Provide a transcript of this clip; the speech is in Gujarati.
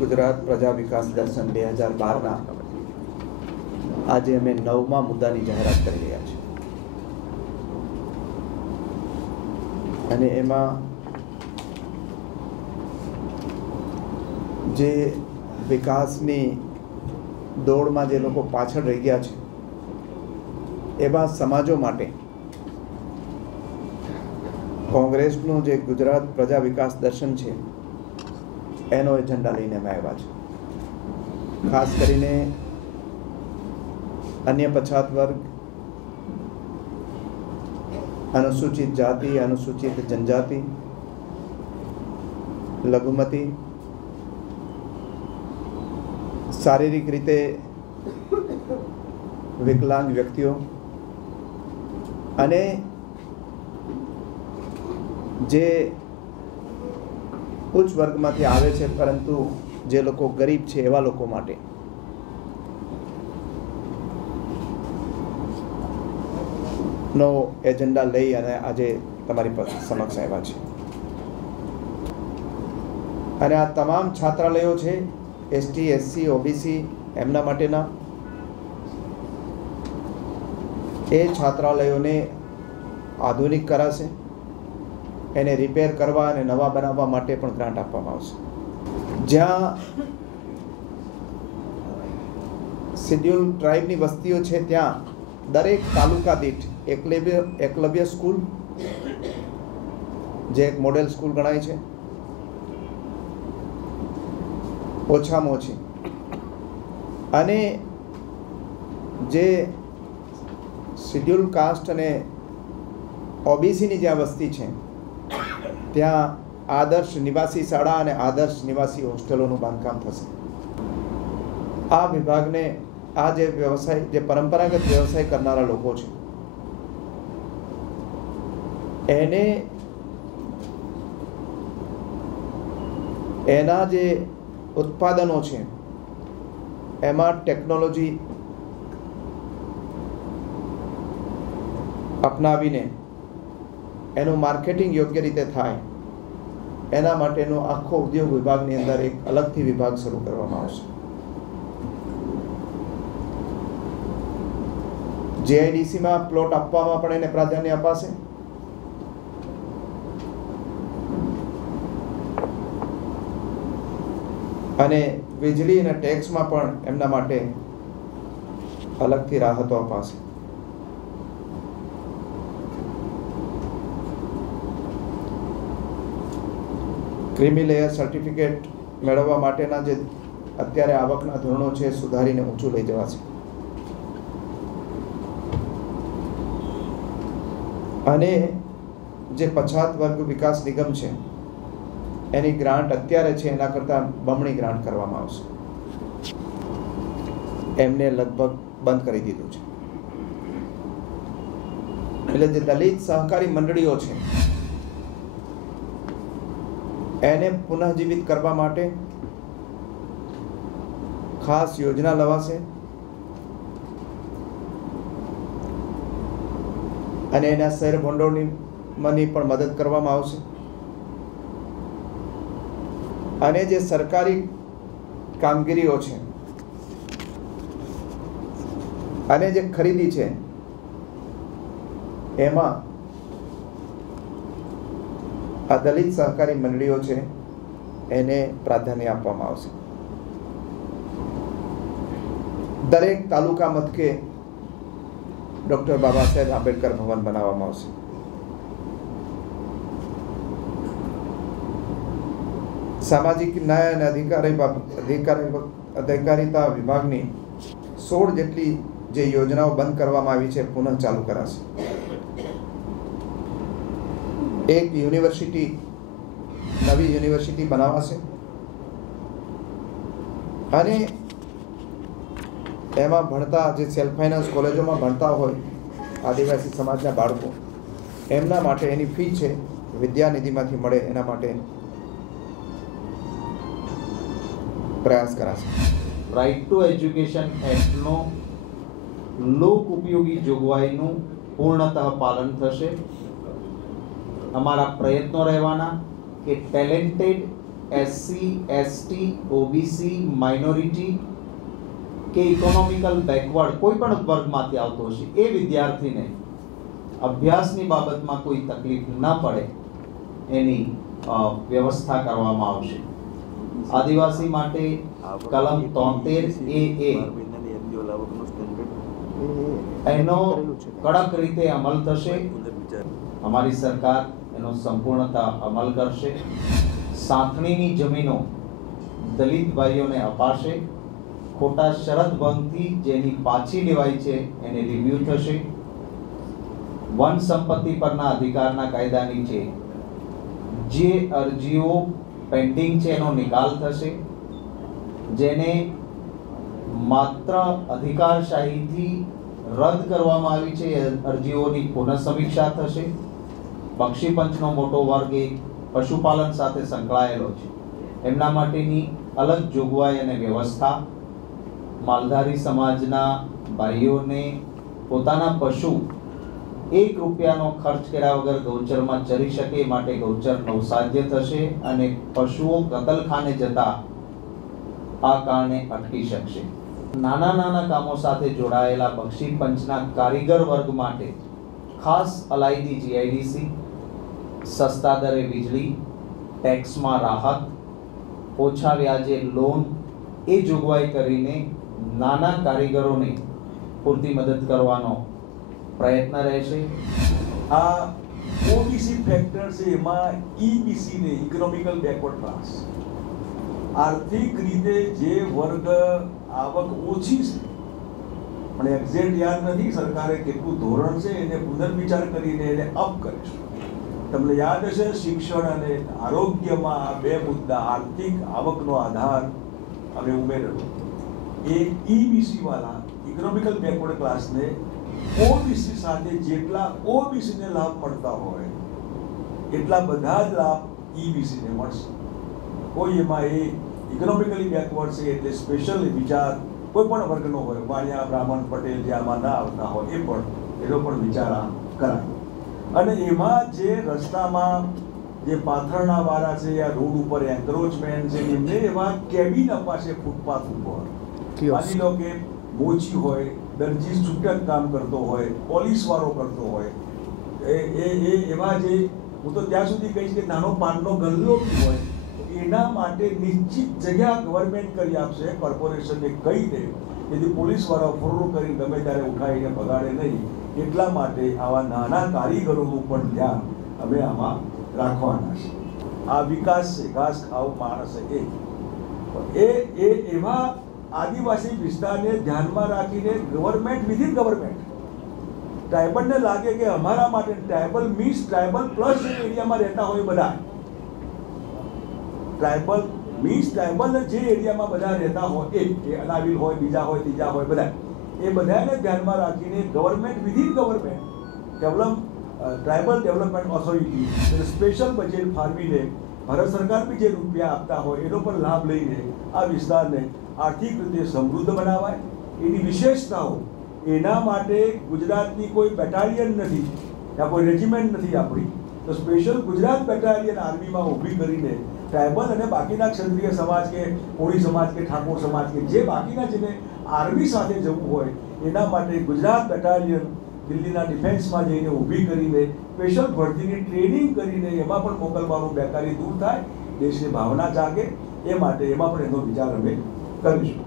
ગુજરાત પ્રજા વિકાસ દર્શન 2012 આજે અમે 9મા મુદ્દાની જાહેરાત કરી રહ્યા છીએ અને એમાં જે વિકાસની દોડમાં જે લોકો પાછળ રહી ગયા છે એવા સમાજો માટે કોંગ્રેસનું જે ગુજરાત પ્રજા વિકાસ દર્શન છે એનો એજન્ડા લઈને અમે આવ્યા છે। ખાસ કરીને અન્ય પછાત વર્ગ, અનુસૂચિત જાતિ, અનુસૂચિત જનજાતિ, લઘુમતી, શારીરિક રીતે વિકલાંગ વ્યક્તિઓ અને જે ઉચ્ચ વર્ગમાંથી આવે છે પરંતુ જે લોકો ગરીબ છે એવા લોકો માટે નો એજન્ડા લઈ અને આજે તમારી સમક્ષ આવ્યા છે। અને આ તમામ છાત્રાલયો છે એસટી, એસસી, ઓબીસી એમના માટેના। એ છાત્રાલયોને આધુનિક કરાશે, એને રિપેર કરવા અને નવા બનાવવા માટે પણ ગ્રાન્ટ આપવામાં આવશે। જ્યાં શેડ્યુલ ટ્રાઇબની વસ્તીઓ છે ત્યાં દરેક તાલુકા દીઠ એકલવ્ય સ્કૂલ, જે એક મોડેલ સ્કૂલ ગણાય છે, ઓછામાં ઓછી, અને જે શેડ્યુલ કાસ્ટ અને ઓબીસીની જ્યાં વસ્તી છે ત્યાં આદર્શ નિવાસી શાળા અને આદર્શ નિવાસી હોસ્ટેલોનું બાંધકામ થશે। આ વિભાગને આ જે વ્યવસાય, જે પરંપરાગત વ્યવસાય કરનારા લોકો છે એને એના જે ઉત્પાદનો છે એમાં ટેકનોલોજી અપનાવીને એનું માર્કેટિંગ યોગ્ય રીતે થાય એના માટેનો આખો ઉદ્યોગ વિભાગની અંદર એક અલગથી વિભાગ શરૂ કરવામાં આવશે। જીઆઈડીસીમાં પ્લોટ આપવામાં પણ એને પ્રાધાન્ય અપાશે અને વીજળી અને ટેક્સમાં પણ એમના માટે અલગથી રાહતો અપાશે। ક્રિમી લેયર સર્ટિફિકેટ મેળવવા માટેના જે અત્યારે આવકના ધોરણો છે સુધારીને ઊંચું લઈ જવાશે અને જે પછાત વર્ગ વિકાસ નિગમ છે એની ગ્રાન્ટ અત્યારે છે એના કરતાં બમણી ગ્રાન્ટ કરવામાં આવશે। એમને લગભગ બંધ કરી દીધું છે। એટલે જે દલિત સહકારી મંડળીઓ છે એને પુનઃજીવિત કરવા માટે ખાસ યોજના લવાશે અને એના શેર ભંડોળની પણ મદદ કરવામાં આવશે અને જે સરકારી કામગીરીઓ છે અને જે ખરીદી છે એમાં આ દલિત સહકારી મંડળીઓ છે એને પ્રાધાન્ય આપવામાં આવશે। દરેક તાલુકા મથકે ડૉક્ટર બાબા સાહેબ આંબેડકર ભવન બનાવવામાં આવશે। સામાજિક ન્યાય અને અધિકારીતા વિભાગની 16 જેટલી જે યોજનાઓ બંધ કરવામાં આવી છે પુનઃ ચાલુ કરાશે। એક યુનિવર્સિટી, નવી યુનિવર્સિટી બનાવાશે અને એમાં ભણતા જે સેલ્ફ ફાઇનાન્સ કોલેજોમાં ભણતા હોય આદિવાસી સમાજના બાળકો એમના માટે એની ફી છે વિદ્યાનિધિમાંથી મળે એના માટે પ્રયાસ કરાશે। રાઇટ ટુ એજ્યુકેશન એક્ટનો લોક ઉપયોગી જોગવાઈનું પૂર્ણતઃ પાલન થશે। અમારા પ્રયત્નો રહેવાના કે talented SC, ST, OBC, minority કે ઇકોનોમિકલ બેકવર્ડ કોઈ પણ વર્ગમાંથી આવતો હશે એ વિદ્યાર્થીને અભ્યાસની બાબતમાં કોઈ તકલીફ ન પડે એની વ્યવસ્થા કરવામાં આવશે. આદિવાસી માટે કલમ 73A એનો કડક રીતે અમલ થશે. અમારી સરકાર એનો સંપૂર્ણતા અમલ કરશે. સાંથણીની જમીનો દલિત ભાઈઓને અપાશે. ખોટા શરત ભંગથી જેની પાછી લેવાય છે એને રિવ્યુ થશે. વન સંપત્તિ પરના અધિકારના કાયદા નીચે જે અરજીઓ પેન્ડિંગ છે એનો નિકાલ થશે. જેને માત્ર અધિકારશાહીથી રદ કરવામાં આવી છે એ અરજીઓની પુનઃ સમીક્ષા થશે. બક્ષી પંચનો મોટો વર્ગ એ પશુપાલન સાથે સંકળાયેલો છે, એમના માટેની અલગ જોગવાઈ અને વ્યવસ્થા. માલધારી સમાજના ભાઈઓને પોતાના પશુ 1 રૂપિયાનો ખર્ચ કર્યા વગર ગૌચરમાં ચરી શકે એ માટે ગૌચર નવસાધ્ય થશે અને પશુઓ કતલખાને જતા આ કારણે અટકી શકશે. નાના નાના કામો સાથે જોડાયેલા બક્ષી પંચના કારીગર વર્ગ માટે ખાસ અલાયદી જીઆઈડીસી, સસ્તા દરે વીજળી, ટેક્સમાં રાહત, ઓછા વ્યાજે લોન એ જોગવાઈ કરીને નાના કારીગરોને પૂરતી મદદ કરવાનો પ્રયત્ન રહેશે. આ ઓબીસી ફેક્ટર છે એમાં ઈબીસી ને ઇકોનોમિકલ બેકવર્ડ ક્લાસ, આર્થિક રીતે જે વર્ગ આવક ઓછી છે પણ એક્ઝેક્ટ યાદ નથી સરકારે કેટલું ધોરણ છે એને પુનર્વિચાર કરીને એને અપ કરીશું. તમને યાદ હશે શિક્ષણ અને આરોગ્યમાં આ 2 મુદ્દા આર્થિક આવકનો આધાર અમે ઉમેરેલો. એ ઈબીસી વાળા ઇકોનોમિકલ બેકવર્ડ ક્લાસને ઓબીસી સાથે જેટલા ઓબીસી ને લાભ મળતા હોય એટલા બધા જ લાભ ઈબીસી ને મળશે. કોઈ એમાં એ ઇકોનોમિકલી બેકવર્ડ છે એટલે સ્પેશિયલ વિચાર કોઈ પણ વર્ગનો હોય, વાણિયા, બ્રાહ્મણ, પટેલ જે આમાં ના આવતા હોય એનો પણ વિચાર કરાય. અને એમાં જે રસ્તામાં જે પાથરણા વાળા છે યા રોડ ઉપર એન્ક્રોચમેન્ટ છે એમને એવા કેબિન અપાશે ફૂટપાથ ઉપર. માની લો કે મોચી હોય, દરજી છૂટક કામ કરતો હોય, પોલીસ વાળો કરતો હોય, એવા જે હું તો ત્યાં સુધી કહીશ કે નાનો પાનનો ગલ્લો હોય એના માટે નિશ્ચિત જગ્યા ગવર્મેન્ટ કરી આપશે, કોર્પોરેશનને કહી દે જેથી પોલીસ વાળા ફોરલો કરી ગમે ત્યારે ઉઠાવીને ભગાડે નહીં. એટલા માટે આવા નાના કારીગરોનું પણ ધ્યાન અમે આમાં રાખવાના છે. આ વિકાસ છે, ઘાસ ખાવ માણસ એ એવા આદિવાસી વિસ્તારને ધ્યાનમાં રાખીને ગવર્મેન્ટ વિધિન ગવર્મેન્ટ ટ્રાઇબલને લાગે કે અમારા માટે ટ્રાઇબલ મીન્સ ટ્રાઇબલ પ્લસ જે એરિયામાં રહેતા હોય બધા, ટ્રાઇબલ મીન્સ ટ્રાઇબલ જે એરિયામાં બધા રહેતા હોય એ અનાવિલ હોય, બીજા હોય, ત્રીજા હોય, બધા એ બધાને ધ્યાનમાં રાખીને government within government tribal development authority special budget ફાળવીને ભારત સરકાર બી જે રૂપિયા આપતા હોય એનો પણ લાભ લઈને આ વિસ્તારને આર્થિક રીતે સમૃદ્ધ બનાવાય. એની વિશેષતાઓ એના માટે ગુજરાતની કોઈ બેટાલિયન નથી યા કોઈ રેજિમેન્ટ નથી આપણી, તો સ્પેશિયલ ગુજરાત બેટાલિયન આર્મીમાં ઊભી કરીને ટ્રાઇબલ અને બાકીના ક્ષત્રિય સમાજ કે કોળી સમાજ કે ઠાકોર સમાજ કે જે બાકીના જેને આર્મી સાથે જવું હોય એના માટે ગુજરાત બેટાલિયન દિલ્હીના ડિફેન્સમાં જઈને ઊભી કરીને સ્પેશિયલ ભરતીની ટ્રેનિંગ કરીને એમાં પણ મોકલવાનું બેકારી દૂર થાય, દેશની ભાવના જાગે એ માટે એમાં પણ એનો વિચાર અમે કરીશું.